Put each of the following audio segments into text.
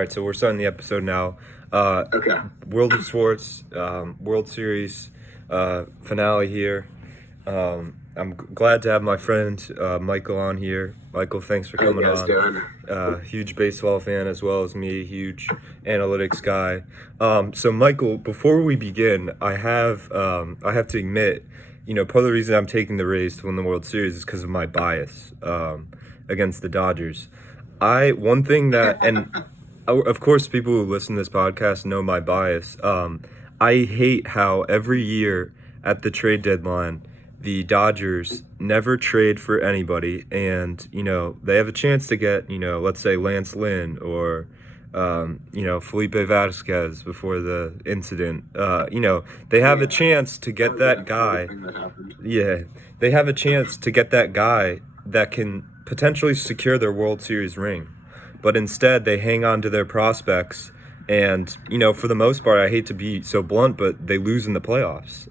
right, so we're starting the episode now. Okay. World of Sports, World Series finale here. I'm glad to have my friend Michael on here. Michael, thanks for How you coming guys on. doing? Huge baseball fan as well as me, huge analytics guy. So Michael, before we begin, I have to admit, part of the reason I'm taking the Rays to win the World Series is because of my bias against the Dodgers. One thing that, and of course, people who listen to this podcast know my bias. I hate how every year at the trade deadline, the Dodgers never trade for anybody, and they have a chance to get let's say Lance Lynn or Felipe Vasquez before the incident. They have a chance to get that guy. Yeah, they have a chance to get that guy that can potentially secure their World Series ring. But instead, they hang on to their prospects. And, for the most part, I hate to be so blunt, but they lose in the playoffs.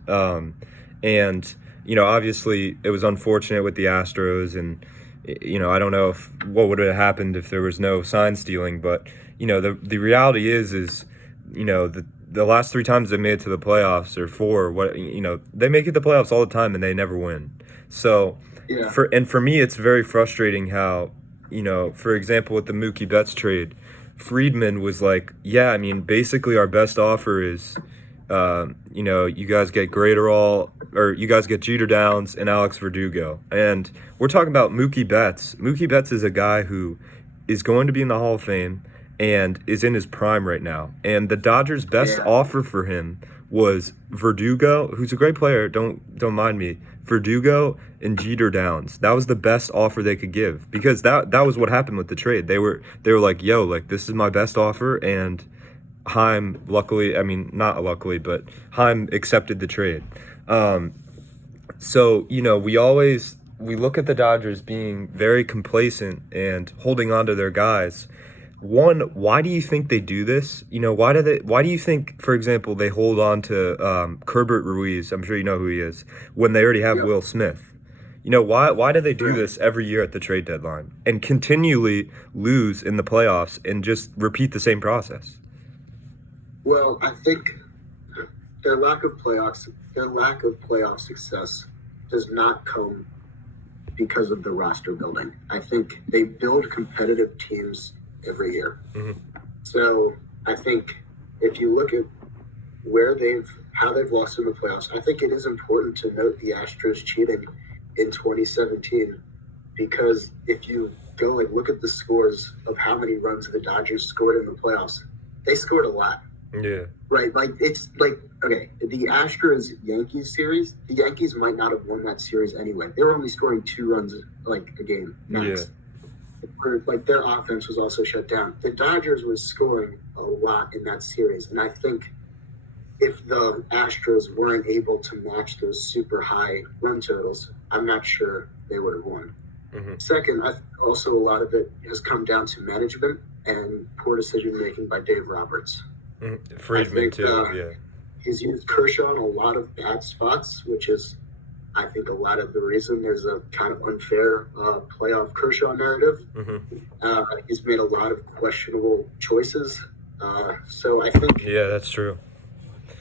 Obviously, it was unfortunate with the Astros. And, I don't know what would have happened if there was no sign stealing. But, the reality is the last 3 times they made it to the playoffs, or 4, they make it to the playoffs all the time and they never win. So, Yeah. for me, it's very frustrating how, for example, with the Mookie Betts trade, Friedman was like, yeah, I mean, basically our best offer is, you guys get Graterol, or you guys get Jeter Downs and Alex Verdugo. And we're talking about Mookie Betts. Mookie Betts is a guy who is going to be in the Hall of Fame and is in his prime right now. And the Dodgers' best offer for him was Verdugo, who's a great player, don't mind me, Verdugo and Jeter Downs. That was the best offer they could give, because that was what happened with the trade. They were like, yo, like, this is my best offer, and Heim, not luckily, but Heim accepted the trade. So, we look at the Dodgers being very complacent and holding on to their guys. One, why do you think they do this? Why do you think, for example, they hold on to Kerbert Ruiz, I'm sure you know who he is, when they already have Will Smith? Why do they do this every year at the trade deadline and continually lose in the playoffs and just repeat the same process? Well, I think their lack of playoff success does not come because of the roster building. I think they build competitive teams every year. Mm-hmm. So I think if you look at how they've lost in the playoffs, I think it is important to note the Astros cheating in 2017, because if you go and look at the scores of how many runs the Dodgers scored in the playoffs, they scored a lot. Yeah. Right. Like, it's like, okay, the Astros-Yankees series, the Yankees might not have won that series anyway. They were only scoring 2 runs like a game max. Yeah. Like, their offense was also shut down. The Dodgers was scoring a lot in that series, and I think if the Astros weren't able to match those super high run totals, I'm not sure they would have won. Mm-hmm. Second, I think also a lot of it has come down to management and poor decision making by Dave Roberts. Mm-hmm. Friedman too. Yeah. He's used Kershaw in a lot of bad spots, which is, I think, a lot of the reason there's a kind of unfair playoff Kershaw narrative. Mm-hmm. He's made a lot of questionable choices. So I think... Yeah, that's true.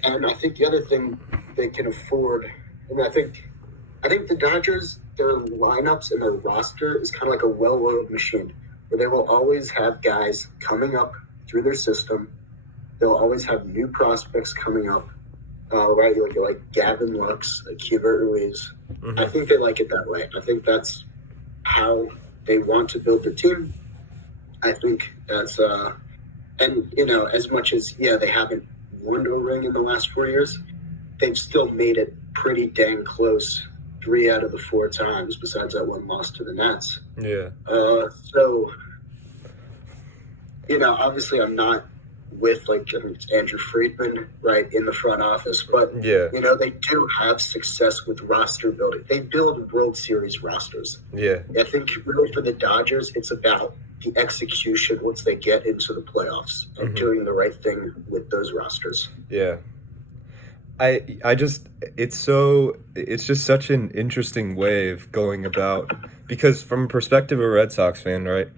And I think the other thing they can afford, and I think the Dodgers, their lineups and their roster is kind of like a well-oiled machine, where they will always have guys coming up through their system. They'll always have new prospects coming up. Right, like Gavin Lux, like Keibert Ruiz. Mm-hmm. I think they like it that way. I think that's how they want to build their team. I think that's and as much as they haven't won a ring in the last 4 years, they've still made it pretty dang close 3 out of the 4 times, besides that one loss to the Nats. Yeah. So obviously I'm not with Andrew Friedman right in the front office, but they do have success with roster building. They build World Series rosters. Yeah. I think really for the Dodgers, it's about the execution once they get into the playoffs and doing the right thing with those rosters. Yeah. It's just such an interesting way of going about, because from a perspective of a Red Sox fan, right?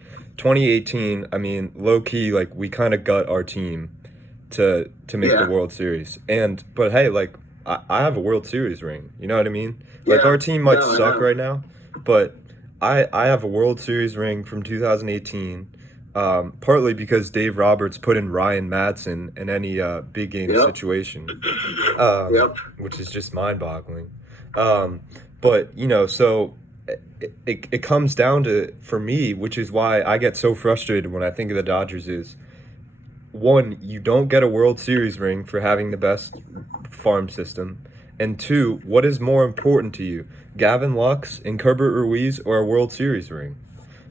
2018, I mean, low key, like we kind of gut our team to make the Yeah, World Series. And but hey, like I have a World Series ring. You know what I mean? Like yeah. our team might No, I suck know. right now, but I have a World Series ring from 2018. Partly because Dave Roberts put in Ryan Madsen in any big game Yep. situation, Yep. which is just mind-boggling. Um, but so it comes down to for me, which is why I get so frustrated when I think of the Dodgers. Is one, you don't get a World Series ring for having the best farm system, and two, what is more important to you, Gavin Lux and Herbert Ruiz, or a World Series ring?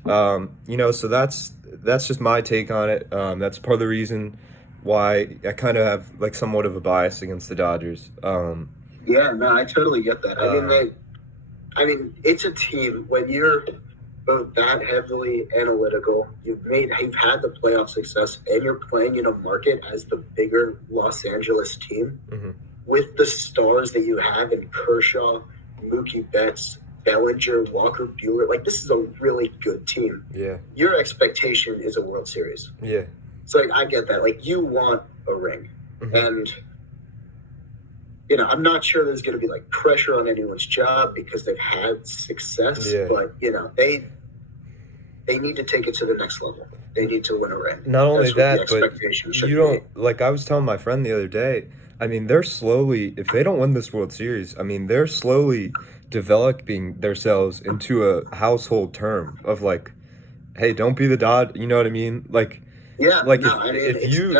So that's just my take on it. That's part of the reason why I kind of have like somewhat of a bias against the Dodgers. Yeah, no, I totally get that. Uh, I mean, it's a team when you're both that heavily analytical. You've had the playoff success, and you're playing in a market as the bigger Los Angeles team mhm. with the stars that you have in Kershaw, Mookie Betts, Bellinger, Walker Buehler. Like, this is a really good team. Yeah, Your expectation is a World Series. yeah. So like, I get that. Like, you want a ring, Mhm. and I'm not sure there's going to be like pressure on anyone's job because they've had success, Yeah. but they need to take it to the next level. They need to win a ring. Not only That's what the that, but expectation should you be. don't like I was telling my friend the other day, I mean, they're slowly if they don't win this World Series, I mean, they're slowly developing themselves into a household term of like, hey, don't be the Dod, you know what I mean? Yeah, Like no, I mean if you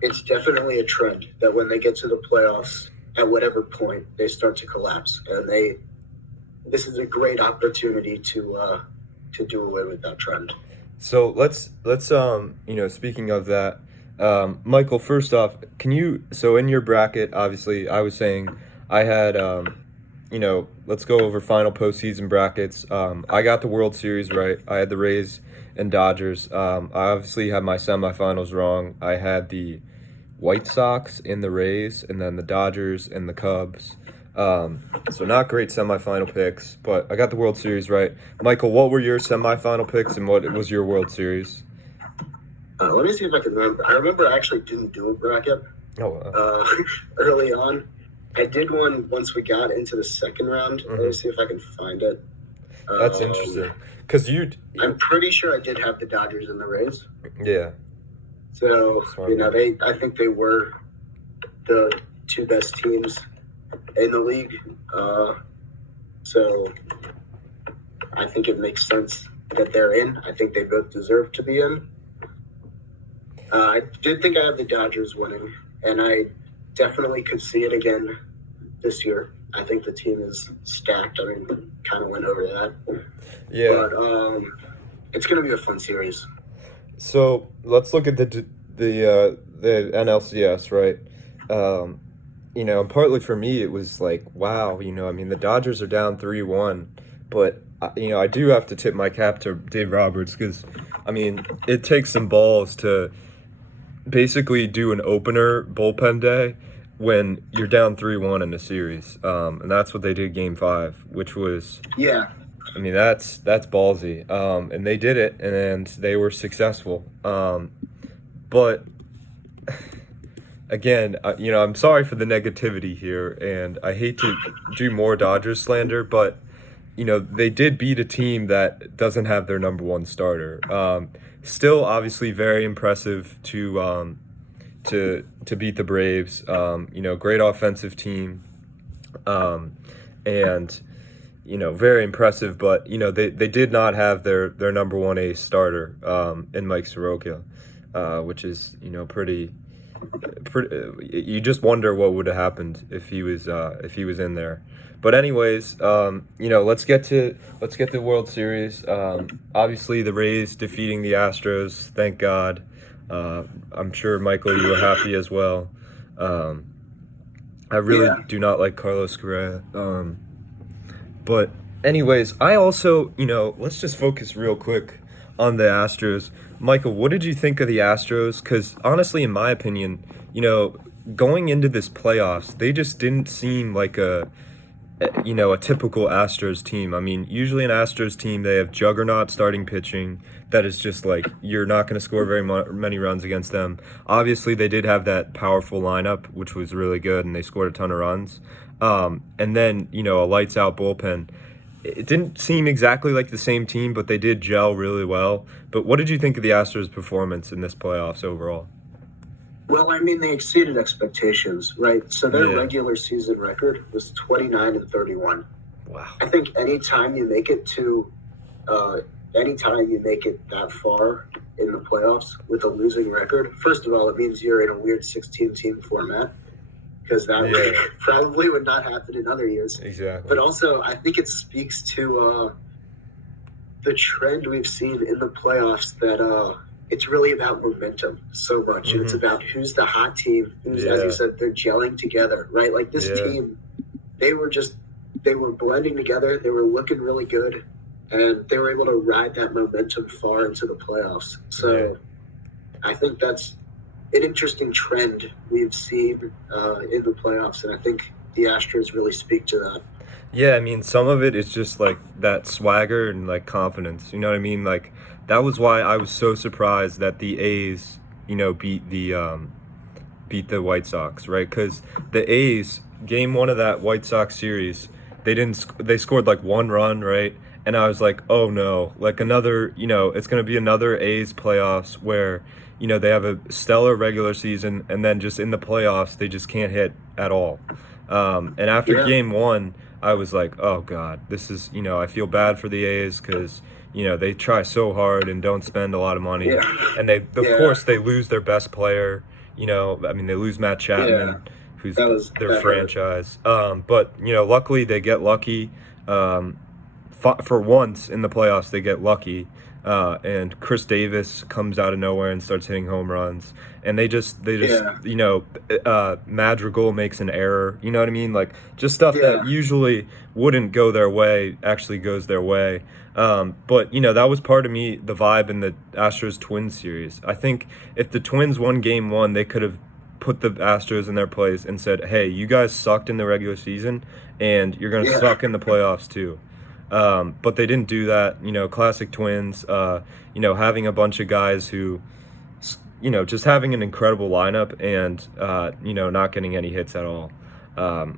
it's definitely a trend that when they get to the playoffs at whatever point they start to collapse, and this is a great opportunity to do away with that trend. so let's speaking of that, Michael, first off, can you so in your bracket, obviously I was saying I had let's go over final postseason brackets. I got the World Series right. I had the Rays and Dodgers. I obviously had my semifinals wrong. I had the White Sox in the Rays, and then the Dodgers and the Cubs. So not great semifinal picks, but I got the World Series right. Michael, what were your semifinal picks, and what was your World Series? Let me see if I can remember. I remember I actually didn't do a bracket Oh, early on. I did one once we got into the second round. Let me see if I can find it. that's interesting. Cause I'm pretty sure I did have the Dodgers and the Rays. yeah, So Smart. I think they were the two best teams in the league. So I think it makes sense that they're in. I think they both deserve to be in. I did think I had the Dodgers winning, and I definitely could see it again this year. I think the team is stacked. I mean, kind of went over that, yeah. but it's going to be a fun series. So let's look at the NLCS, right? And partly for me, it was like, wow, I mean, the Dodgers are down 3-1, but I do have to tip my cap to Dave Roberts because, I mean, it takes some balls to basically do an opener bullpen day when you're down 3-1 in the series, and that's what they did Game 5, which was. Yeah, I mean, that's ballsy. And they did it, and they were successful. But again, I'm sorry for the negativity here, and I hate to do more Dodgers slander, but they did beat a team that doesn't have their number one starter. Still, obviously, very impressive to beat the Braves. Great offensive team, and very impressive. But they did not have their number one ace starter in Mike Soroka, which is pretty. You just wonder what would have happened if he was in there. But anyways, let's get to the World Series. Obviously, the Rays defeating the Astros. Thank God. I'm sure Michael, you were happy as well. I really do not like Carlos Correa. But anyways, I also let's just focus real quick on the Astros. Michael, what did you think of the Astros? Because honestly, in my opinion, going into this playoffs, they just didn't seem like a typical Astros team. I mean, usually an Astros team, they have juggernaut starting pitching that is just like you're not going to score very many runs against them. Obviously, they did have that powerful lineup, which was really good, and they scored a ton of runs. And then, a lights out bullpen. It didn't seem exactly like the same team, but they did gel really well. But what did you think of the Astros' performance in this playoffs overall? Well, I mean, they exceeded expectations, right? So their Yeah. regular season record was 29-31. Wow. I think anytime you make it that far in the playoffs with a losing record, first of all, it means you're in a weird 16-team format, because that Yeah. probably would not happen in other years. Exactly. But also, I think it speaks to the trend we've seen in the playoffs that it's really about momentum so much. And it's about who's the hot team, who's, as Yeah. you said, they're gelling together, right? Like this Yeah. team, they were blending together. They were looking really good, and they were able to ride that momentum far into the playoffs. So I think that's an interesting trend we've seen in the playoffs, and I think the Astros really speak to that. Yeah, I mean, some of it is just like that swagger and like confidence. You know what I mean? Like that was why I was so surprised that the A's, beat the White Sox, right? Because the A's game one of that White Sox series, they scored like one run, right? And I was like, oh no, like another, it's gonna be another A's playoffs where they have a stellar regular season and then just in the playoffs they just can't hit at all. And after Yeah. game one, I was like, oh God, this is, I feel bad for the A's because, they try so hard and don't spend a lot of money. Yeah. And of course, they lose their best player. I mean, they lose Matt Chapman, Yeah. who's That their hurt. franchise. But, luckily they get lucky. For once in the playoffs, they get lucky. And Chris Davis comes out of nowhere and starts hitting home runs. And they just, Madrigal makes an error. You know what I mean? Like, just stuff that usually wouldn't go their way actually goes their way. But, that was part of the vibe in the Astros Twins series. I think if the Twins won game one, they could have put the Astros in their place and said, hey, you guys sucked in the regular season, and you're going to suck in the playoffs too. But they didn't do that. Classic Twins, having a bunch of guys who, just having an incredible lineup and, not getting any hits at all,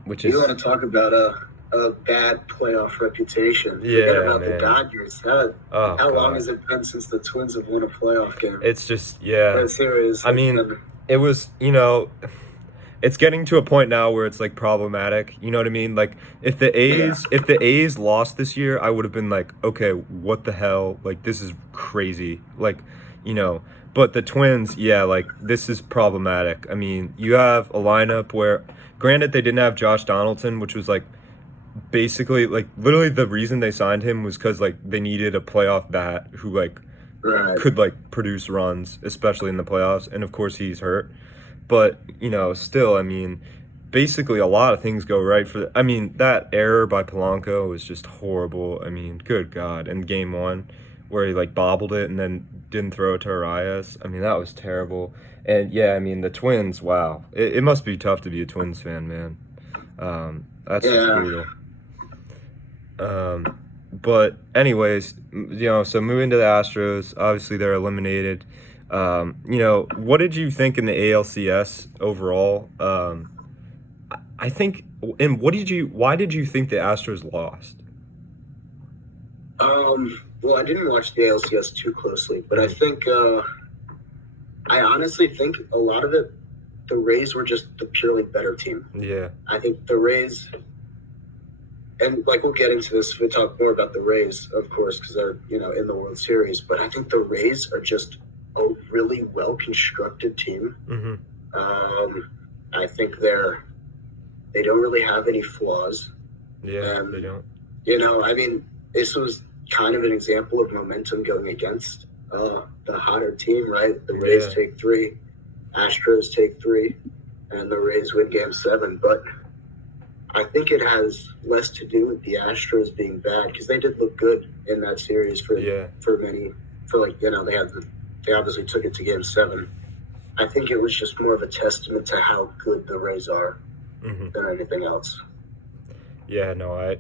which is... You want to talk about a bad playoff reputation. Yeah, Forget about man. the Dodgers. How long has it been since the Twins have won a playoff game? It's just, yeah. That series. I mean, it was, it's getting to a point now where it's like problematic. You know what I mean? Like if the A's lost this year, I would have been like, okay, what the hell? Like this is crazy. Like, but the Twins, yeah, like this is problematic. I mean, you have a lineup where, granted, they didn't have Josh Donaldson, which was like basically like literally the reason they signed him was because like they needed a playoff bat who like could like produce runs, especially in the playoffs. And of course he's hurt. But, still, I mean, basically a lot of things go right for I mean, that error by Polanco was just horrible. I mean, good God. And game one, where he like bobbled it and then didn't throw it to Arias. I mean, that was terrible. And yeah, I mean, the Twins, wow. It must be tough to be a Twins fan, man. That's just brutal. But anyways, so moving to the Astros, obviously they're eliminated. What did you think in the ALCS overall? I think, and why did you think the Astros lost? Well, I didn't watch the ALCS too closely, but I honestly think a lot of it, the Rays were just the purely better team. Yeah. I think the Rays, and like we'll get into this, we'll talk more about the Rays, of course, because they're, in the World Series, but I think the Rays are just a really well-constructed team. Mm-hmm. I think they don't really have any flaws. Yeah, they don't. I mean, this was kind of an example of momentum going against the hotter team, right? The Rays take 3, Astros take 3, and the Rays win Game 7. But I think it has less to do with the Astros being bad, because they did look good in that series they obviously took it to Game 7. I think it was just more of a testament to how good the Rays are than anything else. Yeah, no,